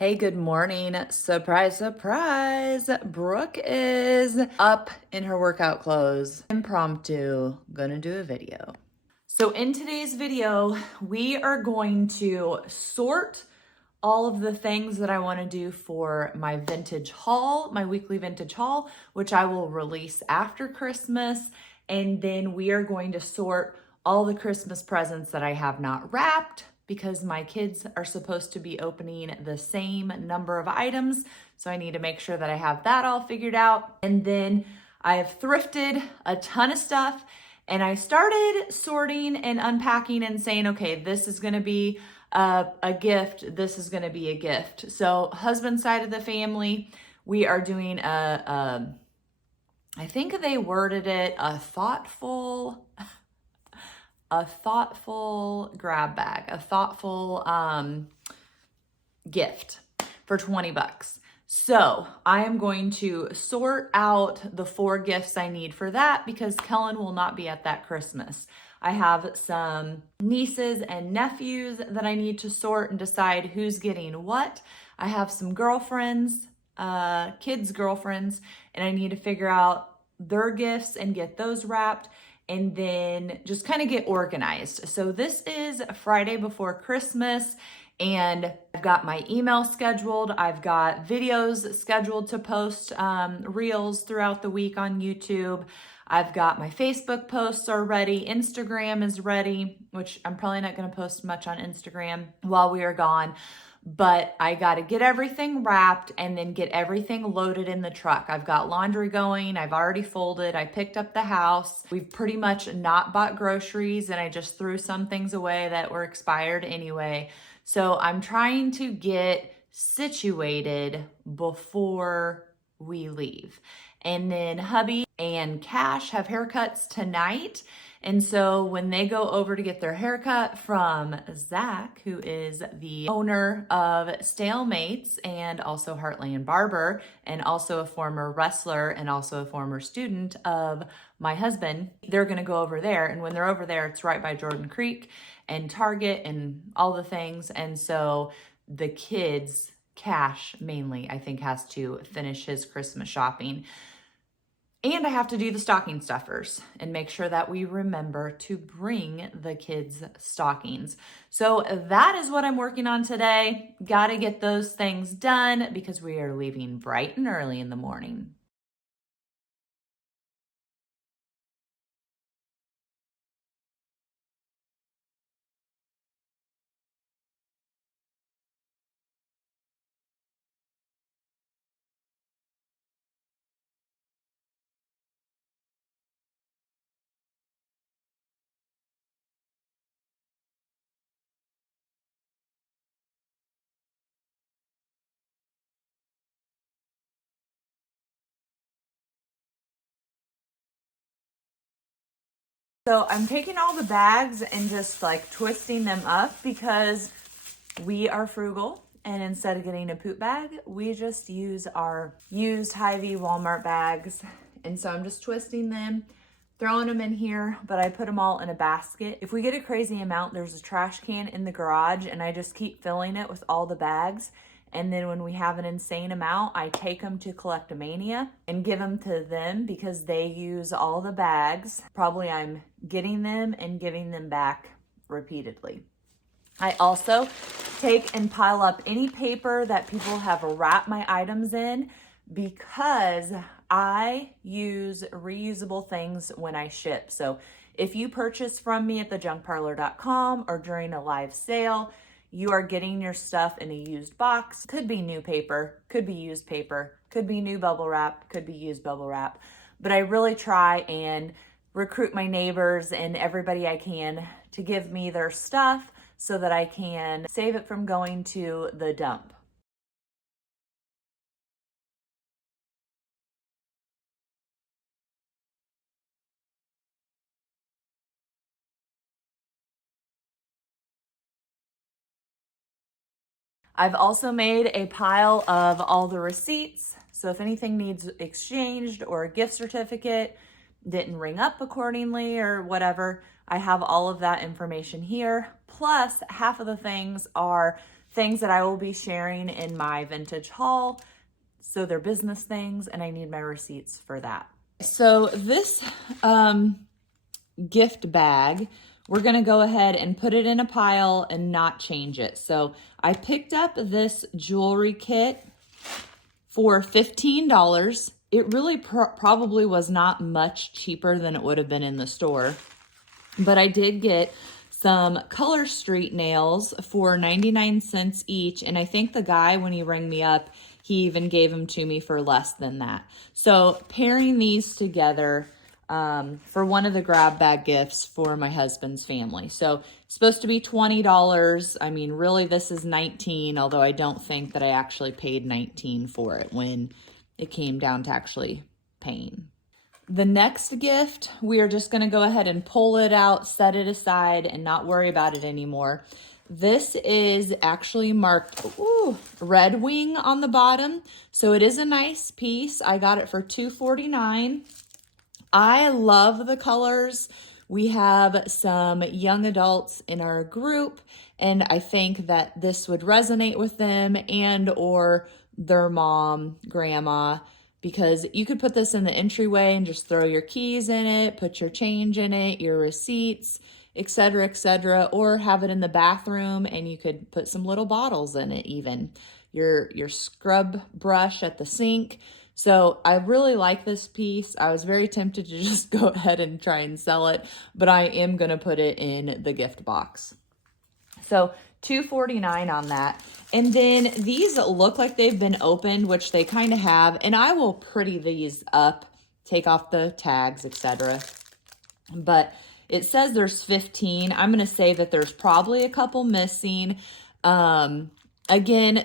Hey, good morning. Surprise, surprise. Brooke is up in her workout clothes. Impromptu, gonna do a video. So in today's video, we are going to sort all of the things that I want to do for my vintage haul, my weekly vintage haul, which I will release after Christmas. And then we are going to sort all the Christmas presents that I have not wrapped because my kids are supposed to be opening the same number of items. So I need to make sure that I have that all figured out. And then I have thrifted a ton of stuff and I started sorting and unpacking and saying, okay, this is going to be a gift. This is going to be a gift. So husband side of the family, we are doing I think they worded it a thoughtful grab bag, a thoughtful gift for $20. So I am going to sort out the 4 gifts I need for that because Kellen will not be at that Christmas. I have some nieces and nephews that I need to sort and decide who's getting what. I have some girlfriends, kids' girlfriends, and I need to figure out their gifts and get those wrapped and then just kind of get organized. So this is Friday before Christmas. And I've got my email scheduled. I've got videos scheduled to post, reels throughout the week on YouTube. I've got my Facebook posts are ready. Instagram is ready, which I'm probably not going to post much on Instagram while we are gone. But I got to get everything wrapped and then get everything loaded in the truck. I've got laundry going. I've already folded. I picked up the house. We've pretty much not bought groceries and I just threw some things away that were expired anyway. So I'm trying to get situated before we leave. And then hubby and Cash have haircuts tonight. And so when they go over to get their haircut from Zach, who is the owner of Stalemates and also Heartland Barber, and also a former wrestler and also a former student of my husband, they're going to go over there. And when they're over there, it's right by Jordan Creek and Target and all the things. And so the kids, Cash mainly, I think, has to finish his Christmas shopping. And I have to do the stocking stuffers and make sure that we remember to bring the kids' stockings. So that is what I'm working on today. Got to get those things done because we are leaving bright and early in the morning. So I'm taking all the bags and just like twisting them up because we are frugal. And instead of getting a poop bag, we just use our used Hy-Vee Walmart bags. And so I'm just twisting them, throwing them in here, but I put them all in a basket. If we get a crazy amount, there's a trash can in the garage and I just keep filling it with all the bags. And then when we have an insane amount, I take them to Collectomania and give them to them because they use all the bags. Probably I'm getting them and giving them back repeatedly. I also take and pile up any paper that people have wrapped my items in because I use reusable things when I ship. So if you purchase from me at thejunkparlor.com or during a live sale, you are getting your stuff in a used box. Could be new paper, could be used paper, could be new bubble wrap, could be used bubble wrap. But I really try and recruit my neighbors and everybody I can to give me their stuff so that I can save it from going to the dump. I've also made a pile of all the receipts. So if anything needs exchanged or a gift certificate didn't ring up accordingly or whatever, I have all of that information here. Plus, half of the things are things that I will be sharing in my vintage haul. So they're business things and I need my receipts for that. So this gift bag, we're gonna go ahead and put it in a pile and not change it. So I picked up this jewelry kit for $15. It really probably was not much cheaper than it would have been in the store, but I did get some Color Street nails for 99 cents each. And I think the guy, when he rang me up, he even gave them to me for less than that. So pairing these together for one of the grab bag gifts for my husband's family. So it's supposed to be $20. I mean, really this is $19, although I don't think that I actually paid $19 for it when it came down to actually paying. The next gift, we are just going to go ahead and pull it out, set it aside, and not worry about it anymore. This is actually marked Red Wing on the bottom. So it is a nice piece. I got it for $2.49. I love the colors. We have some young adults in our group, and I think that this would resonate with them and or their mom, grandma, because you could put this in the entryway and just throw your keys in it, put your change in it, your receipts, etc., or have it in the bathroom and you could put some little bottles in it even. Your scrub brush at the sink. So I really like this piece. I was very tempted to just go ahead and try and sell it, but I am going to put it in the gift box. So $2.49 on that. And then these look like they've been opened, which they kind of have. And I will pretty these up, take off the tags, etc. But it says there's 15. I'm going to say that there's probably a couple missing. Again,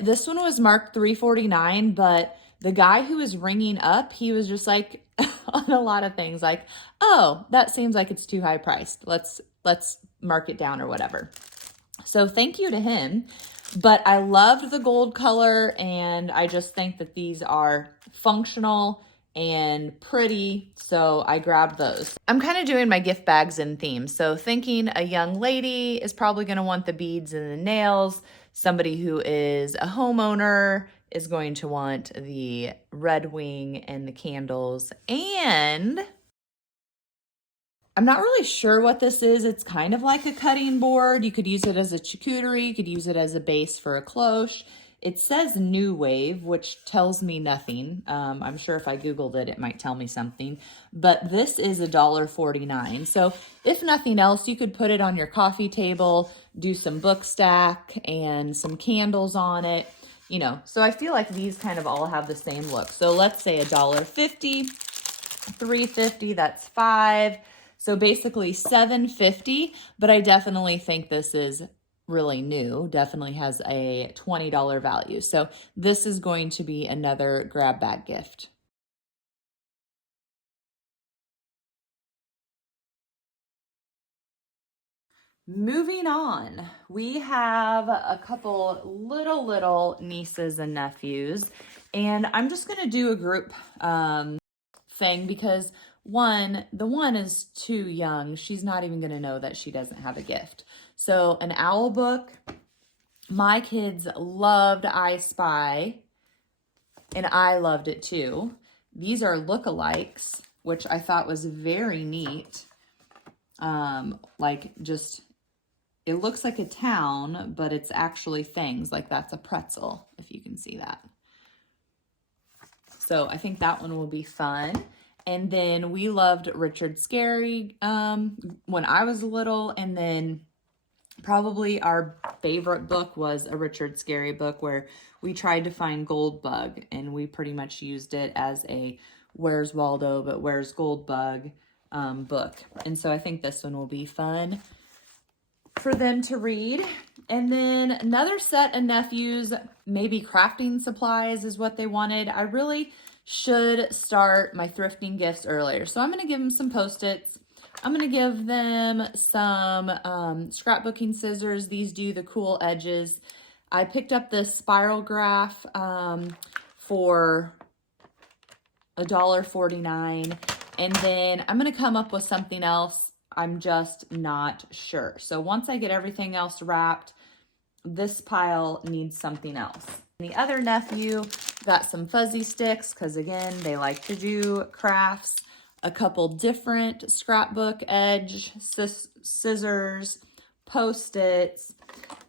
this one was marked $3.49, but the guy who was ringing up, he was just like on a lot of things like, oh, that seems like it's too high priced. Let's mark it down or whatever. So thank you to him. But I loved the gold color, and I just think that these are functional and pretty, so I grabbed those. I'm kind of doing my gift bags in theme. So thinking a young lady is probably going to want the beads and the nails. Somebody who is a homeowner is going to want the Red Wing and the candles. And I'm not really sure what this is. It's kind of like a cutting board. You could use it as a charcuterie. You could use it as a base for a cloche. It says New Wave, which tells me nothing. I'm sure if I Googled it, it might tell me something. But this is $1.49. So if nothing else, you could put it on your coffee table, do some book stack and some candles on it. You know, so I feel like these kind of all have the same look. So let's say $1.50, $3.50, that's $5. So basically $7.50, but I definitely think this is really new, definitely has a $20 value. So this is going to be another grab bag gift. Moving on, we have a couple little nieces and nephews, and I'm just going to do a group thing because the one is too young. She's not even going to know that she doesn't have a gift. So an owl book. My kids loved I Spy, and I loved it too. These are lookalikes, which I thought was very neat. Like just, it looks like a town, but it's actually things. Like that's a pretzel, if you can see that. So I think that one will be fun. And then we loved Richard Scarry when I was little. And then probably our favorite book was a Richard Scarry book where we tried to find Goldbug. And we pretty much used it as a Where's Waldo, but Where's Goldbug book. And so I think this one will be fun for them to read. And then another set of nephews, maybe crafting supplies is what they wanted. I really should start my thrifting gifts earlier. So I'm going to give them some Post-its. I'm going to give them some scrapbooking scissors. These do the cool edges. I picked up this spiral graph for $1.49. And then I'm going to come up with something else. I'm just not sure. So once I get everything else wrapped, this pile needs something else. The other nephew got some fuzzy sticks because, again, they like to do crafts. A couple different scrapbook edge scissors, Post-its.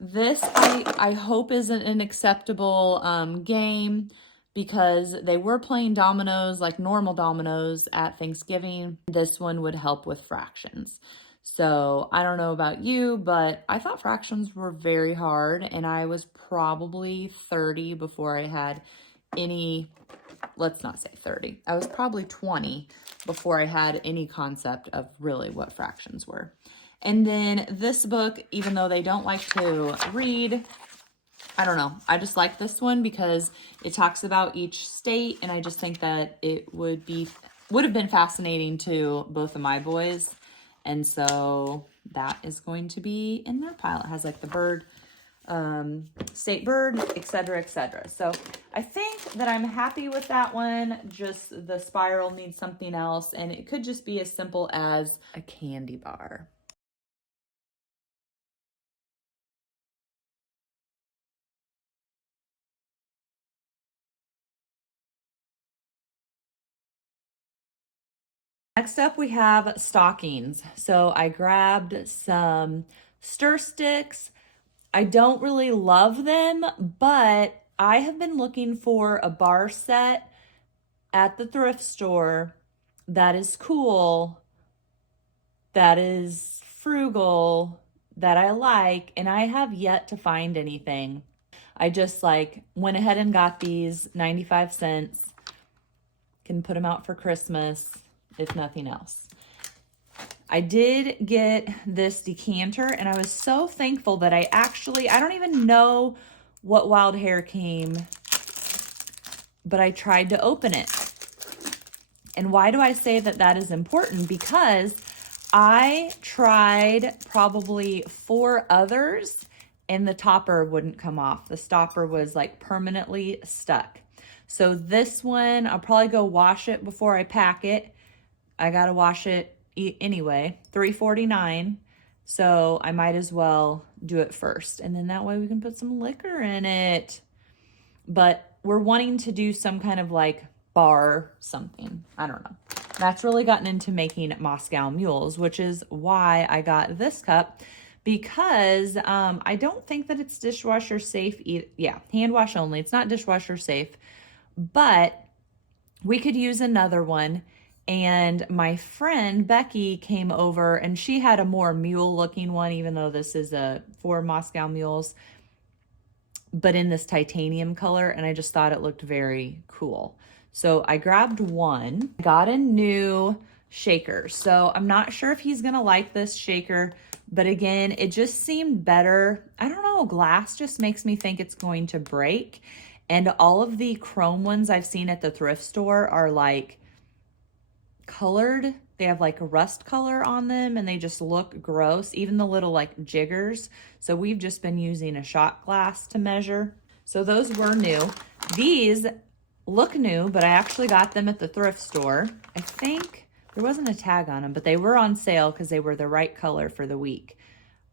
This I hope isn't an acceptable game because they were playing dominoes, like normal dominoes at Thanksgiving. This one would help with fractions. So I don't know about you, but I thought fractions were very hard, and I was probably 30 before I had any, let's not say 30. I was probably 20 before I had any concept of really what fractions were. And then this book, even though they don't like to read, I don't know, I just like this one because it talks about each state, and I just think that it would have been fascinating to both of my boys. And so that is going to be in their pile. It has like the bird, state bird, etc., etc. So I think that I'm happy with that one. Just the spiral needs something else, and it could just be as simple as a candy bar. Next up, we have stockings. So I grabbed some stir sticks. I don't really love them, but I have been looking for a bar set at the thrift store that is cool, that is frugal, that I like, and I have yet to find anything. I just went ahead and got these 95 cents. Can put them out for Christmas, if nothing else. I did get this decanter, and I was so thankful that I don't even know what wild hair came, but I tried to open it. And why do I say that that is important? Because I tried probably 4 others, and the topper wouldn't come off. The stopper was like permanently stuck. So this one, I'll probably go wash it before I pack it. I gotta wash it anyway, $3.49. So I might as well do it first. And then that way we can put some liquor in it. But we're wanting to do some kind of like bar something. I don't know. That's really gotten into making Moscow mules, which is why I got this cup, because I don't think that it's dishwasher safe. Yeah, hand wash only. It's not dishwasher safe, but we could use another one. And my friend Becky came over, and she had a more mule looking one, even though this is for Moscow mules, but in this titanium color, and I just thought it looked very cool. So I grabbed one, got a new shaker. So I'm not sure if he's gonna like this shaker, but again, it just seemed better. I don't know, glass just makes me think it's going to break. And all of the chrome ones I've seen at the thrift store are like colored. They have like a rust color on them, and they just look gross, even the little like jiggers. So we've just been using a shot glass to measure. So those were new. These look new, but I actually got them at the thrift store. I think there wasn't a tag on them, but they were on sale because they were the right color for the week.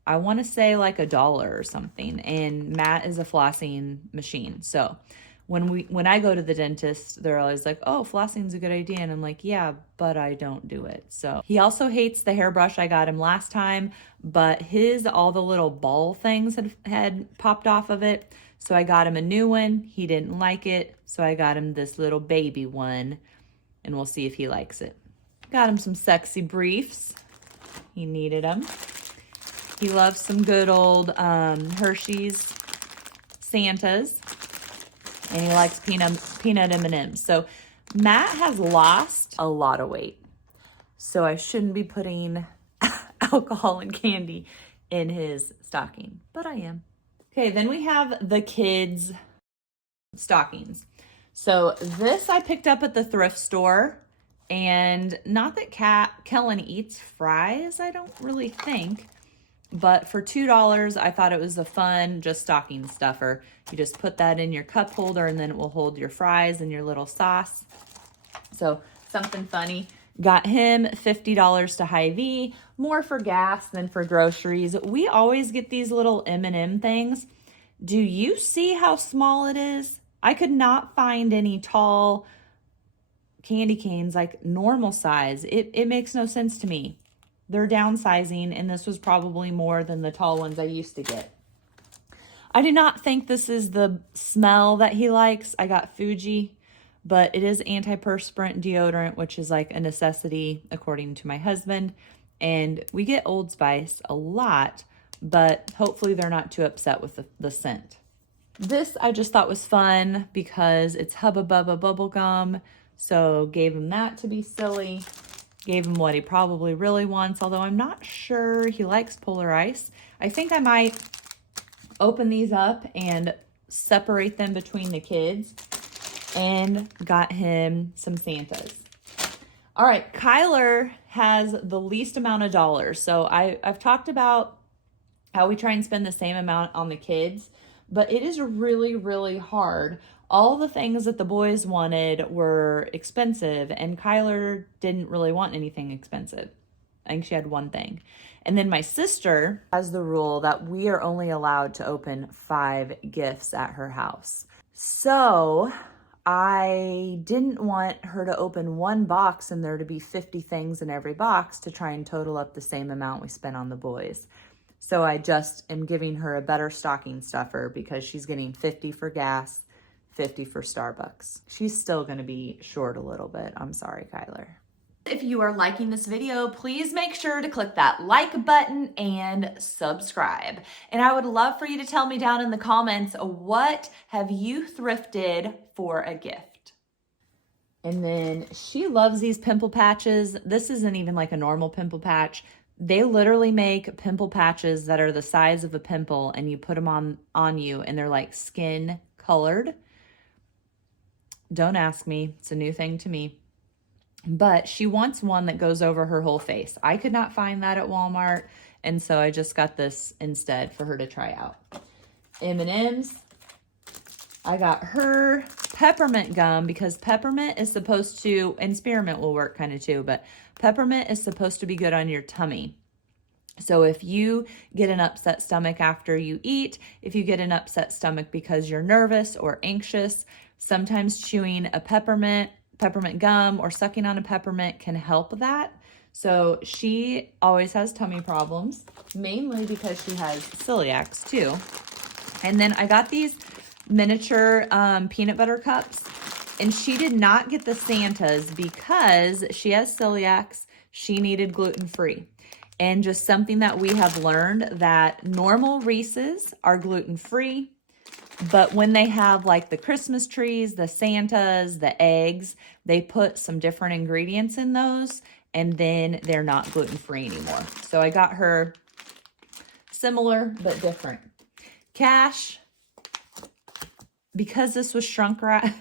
I want to say like $1 or something. And Matt is a flossing machine. So when I go to the dentist, they're always like, oh, flossing's a good idea. And I'm like, yeah, but I don't do it. So he also hates the hairbrush I got him last time, but all the little ball things had popped off of it. So I got him a new one. He didn't like it. So I got him this little baby one, and we'll see if he likes it. Got him some sexy briefs. He needed them. He loves some good old Hershey's Santas. And he likes peanut M&Ms. So Matt has lost a lot of weight. So I shouldn't be putting alcohol and candy in his stocking, but I am. Okay, then we have the kids' stockings. So this I picked up at the thrift store. And not that Kellen eats fries, I don't really think. But for $2, I thought it was a fun, just stocking stuffer. You just put that in your cup holder, and then it will hold your fries and your little sauce. So something funny. Got him $50 to Hy-Vee, more for gas than for groceries. We always get these little M&M things, Do you see how small it is? I could not find any tall candy canes like normal size. It makes no sense to me. They're downsizing, and this was probably more than the tall ones I used to get. I do not think this is the smell that he likes. I got Fuji, but it is antiperspirant deodorant, which is like a necessity according to my husband. And we get Old Spice a lot, but hopefully they're not too upset with the scent. This I just thought was fun because it's Hubba Bubba bubble gum. So gave him that to be silly. Gave him what he probably really wants, although I'm not sure he likes Polar Ice. I think I might open these up and separate them between the kids, and got him some Santas. All right, Kyler has the least amount of dollars. So I've talked about how we try and spend the same amount on the kids, but it is really, really hard. All the things that the boys wanted were expensive, and Kyler didn't really want anything expensive. I think she had one thing. And then my sister has the rule that we are only allowed to open 5 gifts at her house. So I didn't want her to open one box and there to be 50 things in every box to try and total up the same amount we spent on the boys. So I just am giving her a better stocking stuffer because she's getting 50 for gas, 50 for Starbucks. She's still going to be short a little bit. I'm sorry, Kyler. If you are liking this video, please make sure to click that like button and subscribe. And I would love for you to tell me down in the comments, what have you thrifted for a gift? And then she loves these pimple patches. This isn't even like a normal pimple patch. They literally make pimple patches that are the size of a pimple, and you put them on you, and they're like skin colored. Don't ask me. It's a new thing to me. But she wants one that goes over her whole face. I could not find that at Walmart, and so I just got this instead for her to try out. M&M's. I got her peppermint gum because peppermint is supposed to, and spearmint will work kind of too, but peppermint is supposed to be good on your tummy. So if you get an upset stomach after you eat, if you get an upset stomach because you're nervous or anxious, sometimes chewing a peppermint gum or sucking on a peppermint can help that. So she always has tummy problems, mainly because she has celiacs too. And then I got these miniature peanut butter cups, and she did not get the Santas because she has celiacs. She needed gluten-free. And just something that we have learned, that normal Reese's are gluten-free, but when they have like the Christmas trees, the Santas, the eggs, they put some different ingredients in those, and then they're not gluten-free anymore. So I got her similar but different. Cash, because this was shrink wrapped,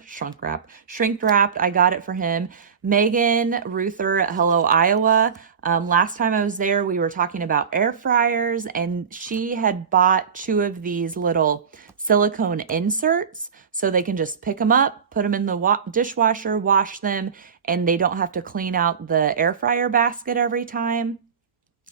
I got it for him. Megan Ruther at Hello, Iowa. Last time I was there, we were talking about air fryers, and she had bought 2 of these little silicone inserts so they can just pick them up, put them in the dishwasher, wash them, and they don't have to clean out the air fryer basket every time.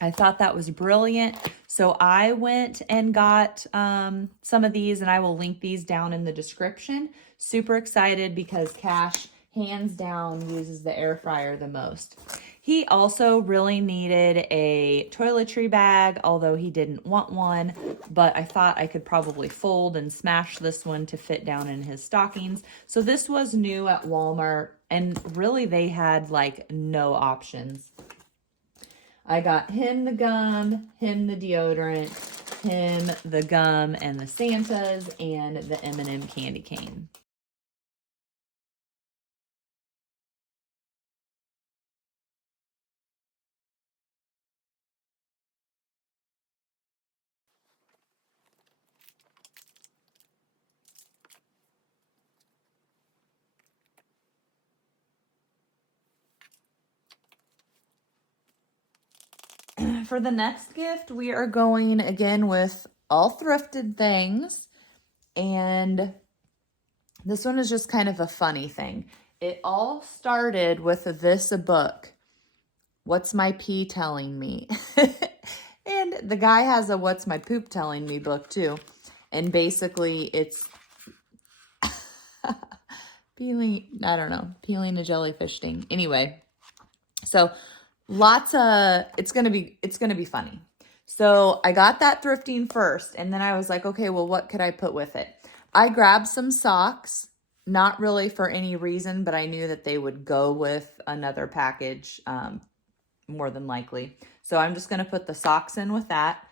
I thought that was brilliant. So I went and got some of these, and I will link these down in the description. Super excited because Cash, hands down, uses the air fryer the most. He also really needed a toiletry bag, although he didn't want one, but I thought I could probably fold and smash this one to fit down in his stockings. So this was new at Walmart, and really they had like no options. I got him the gum, him the deodorant, him the gum and the Santas, and the M&M candy cane. For the next gift, we are going again with all thrifted things. And this one is just kind of a funny thing. It all started with a book. What's My Pee Telling Me? And the guy has a What's My Poop Telling Me book too. And basically it's peeling a jellyfish sting. Anyway, so it's gonna be funny. So I got that thrifting first, and then I was like, okay, well, what could I put with it? I grabbed some socks, not really for any reason, but I knew that they would go with another package, more than likely. So I'm just gonna put the socks in with that.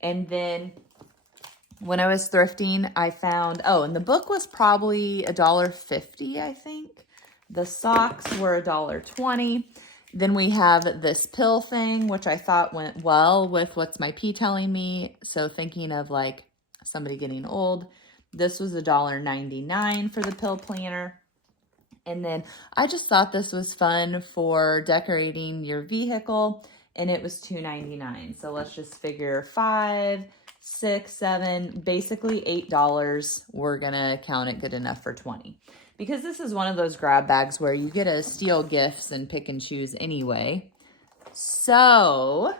And then when I was thrifting, I found, and the book was probably $1.50, I think. The socks were $1.20. Then we have this pill thing, which I thought went well with what's my pee telling me. So thinking of like somebody getting old, this was $1.99 for the pill planner. And then I just thought this was fun for decorating your vehicle, and it was $2.99. So let's just figure 5, 6, 7, basically $8. We're gonna count it good enough for 20. Because this is one of those grab bags where you get to steal gifts and pick and choose anyway. So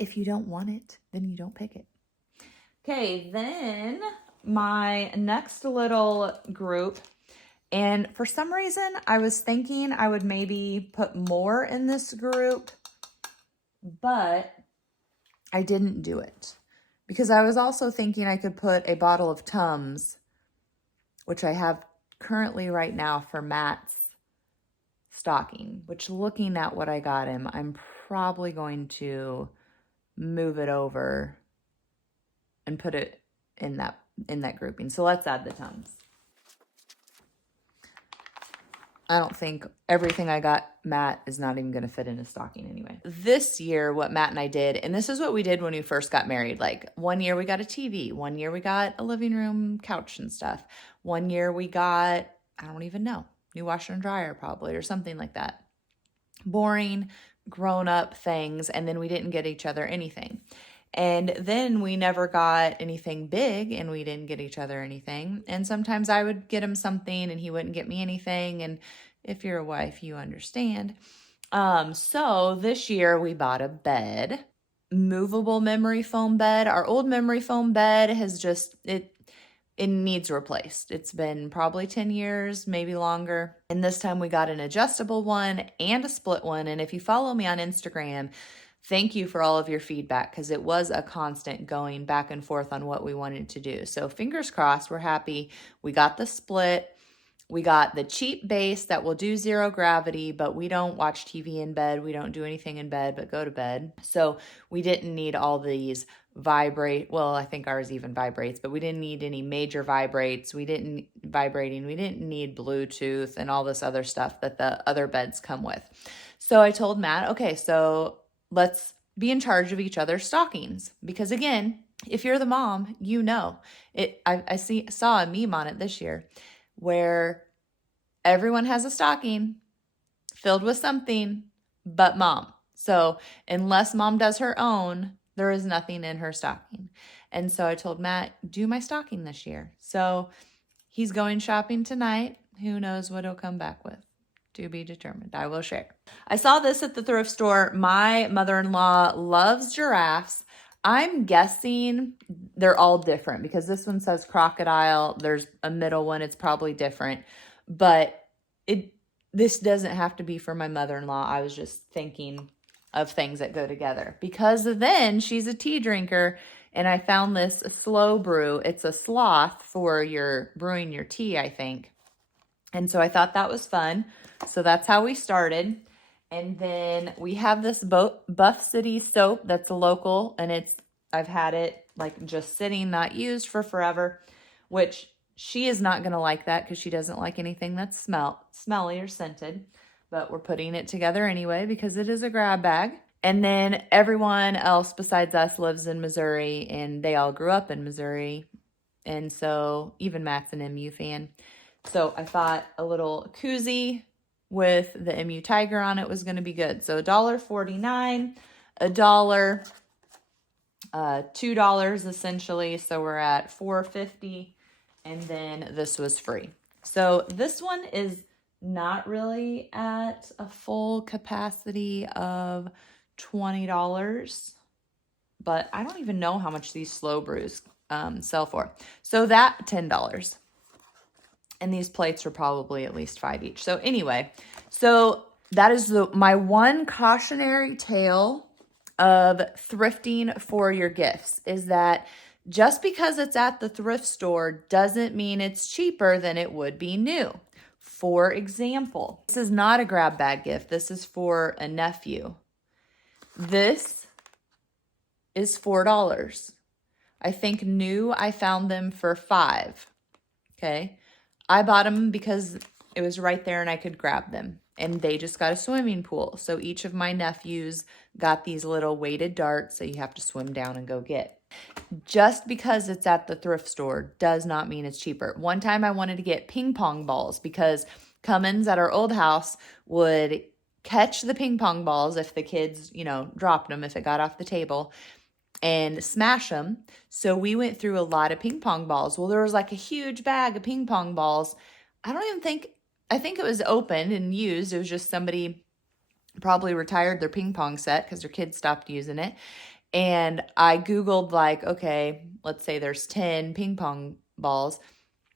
if you don't want it, then you don't pick it. Okay, then my next little group, and for some reason I was thinking I would maybe put more in this group, but I didn't do it. Because I was also thinking I could put a bottle of Tums, which I have currently right now for Matt's stocking, which looking at what I got him, I'm probably going to move it over and put it in that grouping. So let's add the Tums. I don't think everything I got Matt is not even going to fit in his stocking anyway. This year, what Matt and I did, and this is what we did when we first got married. Like 1 year we got a TV. 1 year we got a living room couch and stuff. 1 year we got, I don't even know, new washer and dryer probably, or something like that. Boring, grown-up things, and then we didn't get each other anything. And then we never got anything big, and we didn't get each other anything. And sometimes I would get him something and he wouldn't get me anything. And if you're a wife, you understand. So this year we bought a bed, movable memory foam bed. Our old memory foam bed has just, it needs replaced. It's been probably 10 years, maybe longer. And this time we got an adjustable one and a split one. And if you follow me on Instagram, thank you for all of your feedback, because it was a constant going back and forth on what we wanted to do. So fingers crossed, we're happy. We got the split. We got the cheap base that will do zero gravity, but we don't watch TV in bed. We don't do anything in bed but go to bed. So we didn't need all these I think ours even vibrates, but we didn't need any major vibrates. We didn't need Bluetooth and all this other stuff that the other beds come with. So I told Matt, okay, so let's be in charge of each other's stockings. Because again, if you're the mom, you know it. I saw a meme on it this year where everyone has a stocking filled with something but mom. So unless mom does her own, there is nothing in her stocking. And so I told Matt, do my stocking this year. So he's going shopping tonight. Who knows what he'll come back with? To be determined. I will share. I saw this at the thrift store. My mother-in-law loves giraffes. I'm guessing they're all different because this one says crocodile. There's a middle one. It's probably different. But this doesn't have to be for my mother-in-law. I was just thinking of things that go together. Because then she's a tea drinker, and I found this slow brew. It's a sloth for your brewing your tea, I think. And so I thought that was fun. So that's how we started. And then we have this Buff City soap that's a local, and I've had it like just sitting, not used for forever, which she is not going to like that because she doesn't like anything that's smelly or scented. But we're putting it together anyway because it is a grab bag. And then everyone else besides us lives in Missouri, and they all grew up in Missouri. And so even Matt's an MU fan. So I thought a little koozie with the MU Tiger on it was going to be good. So $1.49, $1, $2 essentially. So we're at $4.50, and then this was free. So this one is not really at a full capacity of $20, but I don't even know how much these slow brews sell for. So that $10. And these plates are probably at least 5 each. So anyway, so that is my one cautionary tale of thrifting for your gifts, is that just because it's at the thrift store doesn't mean it's cheaper than it would be new. For example, this is not a grab bag gift. This is for a nephew. This is $4. I think new, I found them for $5. Okay. I bought them because it was right there and I could grab them. And they just got a swimming pool. So each of my nephews got these little weighted darts that you have to swim down and go get. Just because it's at the thrift store does not mean it's cheaper. One time I wanted to get ping pong balls because Cummins at our old house would catch the ping pong balls if the kids, dropped them, if it got off the table, and smash them. So we went through a lot of ping pong balls. Well, there was like a huge bag of ping pong balls. I think it was opened and used. It was just somebody probably retired their ping pong set because their kids stopped using it. And I Googled okay, let's say there's 10 ping pong balls.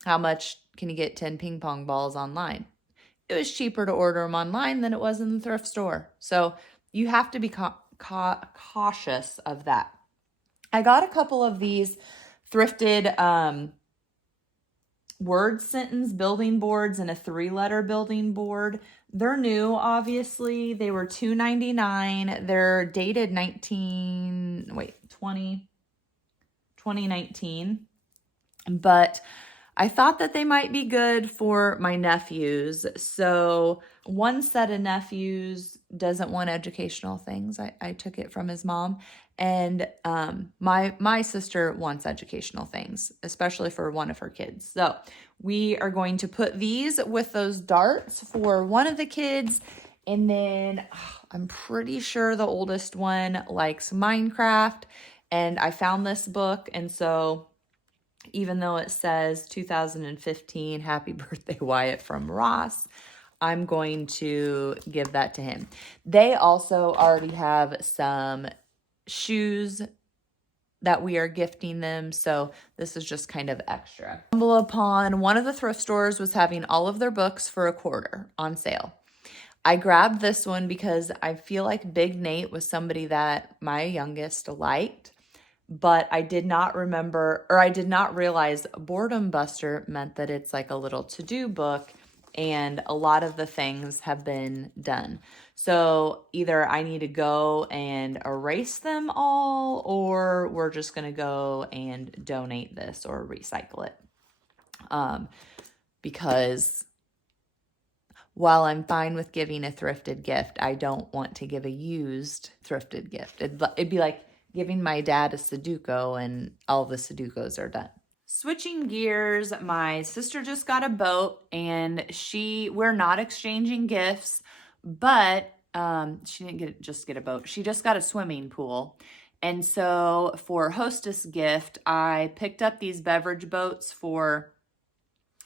How much can you get 10 ping pong balls online? It was cheaper to order them online than it was in the thrift store. So you have to be cautious of that. I got a couple of these thrifted word sentence building boards and a 3-letter building board. They're new, obviously. They were $2.99. They're dated 2019. But I thought that they might be good for my nephews. So one set of nephews doesn't want educational things. I took it from his mom. And my sister wants educational things, especially for one of her kids. So we are going to put these with those darts for one of the kids. And then I'm pretty sure the oldest one likes Minecraft. And I found this book. And so even though it says 2015, happy birthday, Wyatt, from Ross, I'm going to give that to him. They also already have some shoes that we are gifting them, so this is just kind of extra. Stumble upon one of the thrift stores was having all of their books for $25 on sale. I grabbed this one because I feel like Big Nate was somebody that my youngest liked, but I did not realize Boredom Buster meant that it's like a little to-do book, and a lot of the things have been done. So either I need to go and erase them all, or we're just going to go and donate this or recycle it. Because while I'm fine with giving a thrifted gift, I don't want to give a used thrifted gift. It'd be like giving my dad a Sudoku and all the Sudokus are done. Switching gears, my sister just got a boat, and we're not exchanging gifts, but she didn't just get a boat. She just got a swimming pool. And so for hostess gift, I picked up these beverage boats for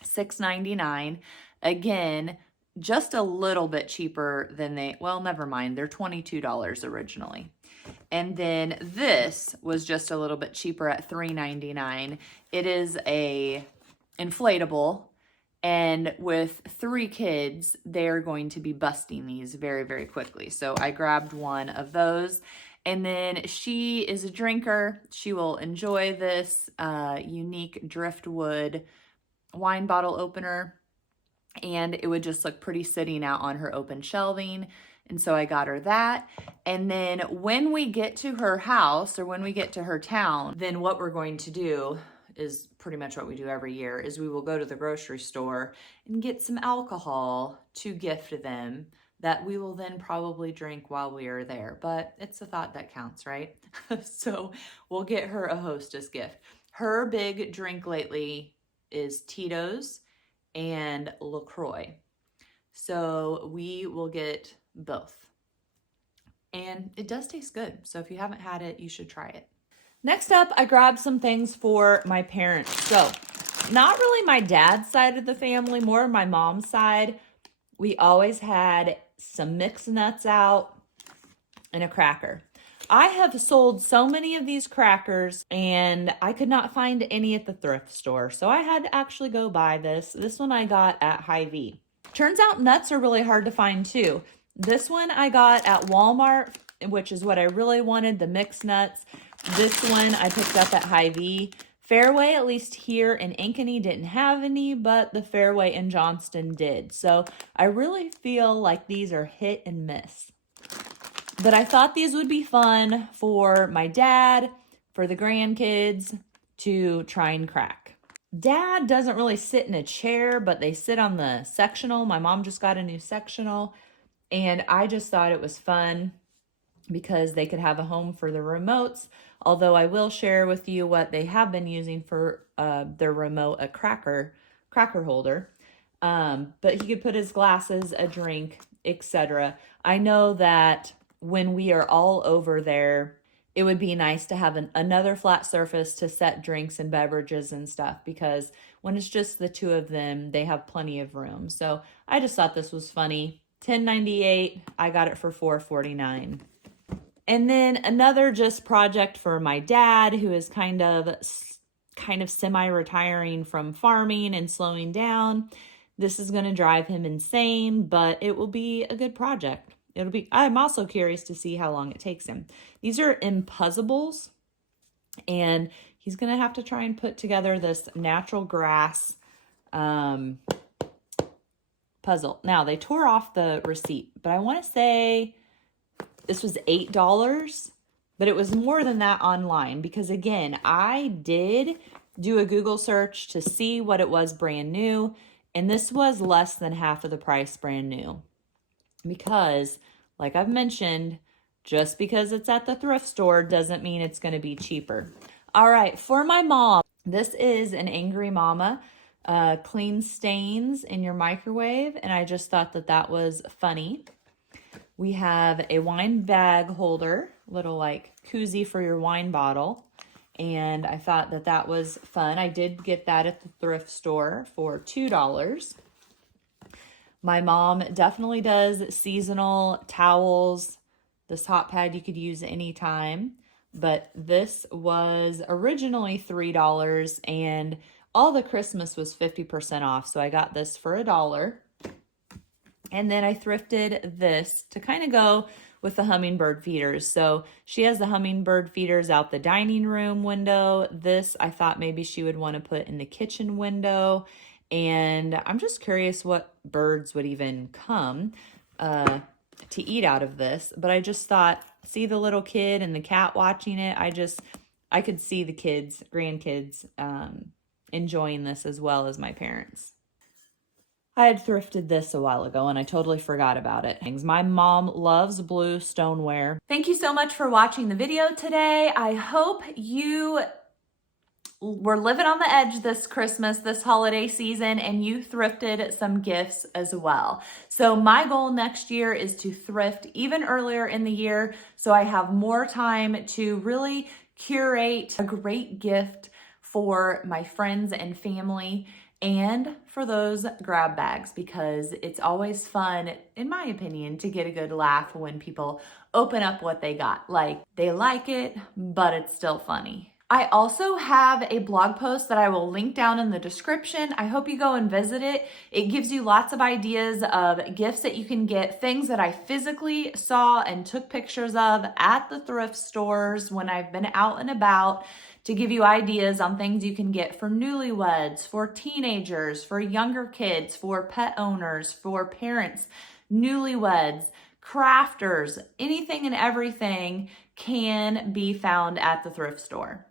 $6.99. Again, just a little bit cheaper than never mind. They're $22 originally. And then this was just a little bit cheaper at $3.99. It is a inflatable, and with 3 kids, they're going to be busting these very, very quickly. So I grabbed one of those. And then she is a drinker. She will enjoy this unique driftwood wine bottle opener. And it would just look pretty sitting out on her open shelving. And so I got her that. And then when we get to her house, or when we get to her town, then what we're going to do is pretty much what we do every year, is we will go to the grocery store and get some alcohol to gift them that we will then probably drink while we are there. But it's a thought that counts, right? So we'll get her a hostess gift. Her big drink lately is Tito's and LaCroix. So we will get both. And it does taste good. So if you haven't had it, you should try it. Next up, I grabbed some things for my parents. So not really my dad's side of the family, more my mom's side. We always had some mixed nuts out and a cracker. I have sold so many of these crackers and I could not find any at the thrift store. So I had to actually go buy this. This one I got at Hy-Vee. Turns out nuts are really hard to find too. This one I got at Walmart, which is what I really wanted, the mixed nuts. This one I picked up at Hy-Vee. Fairway, at least here in Ankeny, didn't have any, but the Fairway in Johnston did. So I really feel like these are hit and miss. But I thought these would be fun for my dad, for the grandkids to try and crack. Dad doesn't really sit in a chair, but they sit on the sectional. My mom just got a new sectional, and I just thought it was fun because they could have a home for the remotes. Although I will share with you what they have been using for their remote, a cracker holder. But he could put his glasses, a drink, etc. I know that when we are all over there, it would be nice to have another flat surface to set drinks and beverages and stuff, because when it's just the two of them, they have plenty of room. So I just thought this was funny. $10.98. I got it for $4.49. And then another just project for my dad, who is kind of semi-retiring from farming and slowing down. This is going to drive him insane, but it will be a good project. I'm also curious to see how long it takes him. These are impuzzles, and he's going to have to try and put together this natural grass puzzle. Now, they tore off the receipt, but I want to say this was $8, but it was more than that online because, again, I did do a Google search to see what it was brand new, and this was less than half of the price brand new. Because, like I've mentioned, just because it's at the thrift store doesn't mean it's going to be cheaper. All right, for my mom, this is an Angry Mama. Clean stains in your microwave, and I just thought that was funny. We have a wine bag holder, little like koozie for your wine bottle, and I thought that was fun. I did get that at the thrift store for $2. My mom definitely does seasonal towels. This hot pad you could use anytime, but this was originally $3, and all the Christmas was 50% off, so I got this for $1. And then I thrifted this to kind of go with the hummingbird feeders. So she has the hummingbird feeders out the dining room window. This I thought maybe she would want to put in the kitchen window. And I'm just curious what birds would even come to eat out of this. But I just thought, see the little kid and the cat watching it. I could see the grandkids enjoying this as well as my parents. I had thrifted this a while ago and I totally forgot about it. My mom loves blue stoneware. Thank you so much for watching the video today. I hope you were living on the edge this Christmas, this holiday season, and you thrifted some gifts as well. So my goal next year is to thrift even earlier in the year so I have more time to really curate a great gift for my friends and family, and for those grab bags, because it's always fun, in my opinion, to get a good laugh when people open up what they got. Like, they like it, but it's still funny. I also have a blog post that I will link down in the description. I hope you go and visit it. It gives you lots of ideas of gifts that you can get, things that I physically saw and took pictures of at the thrift stores when I've been out and about, to give you ideas on things you can get for newlyweds, for teenagers, for younger kids, for pet owners, for parents, newlyweds, crafters. Anything and everything can be found at the thrift store.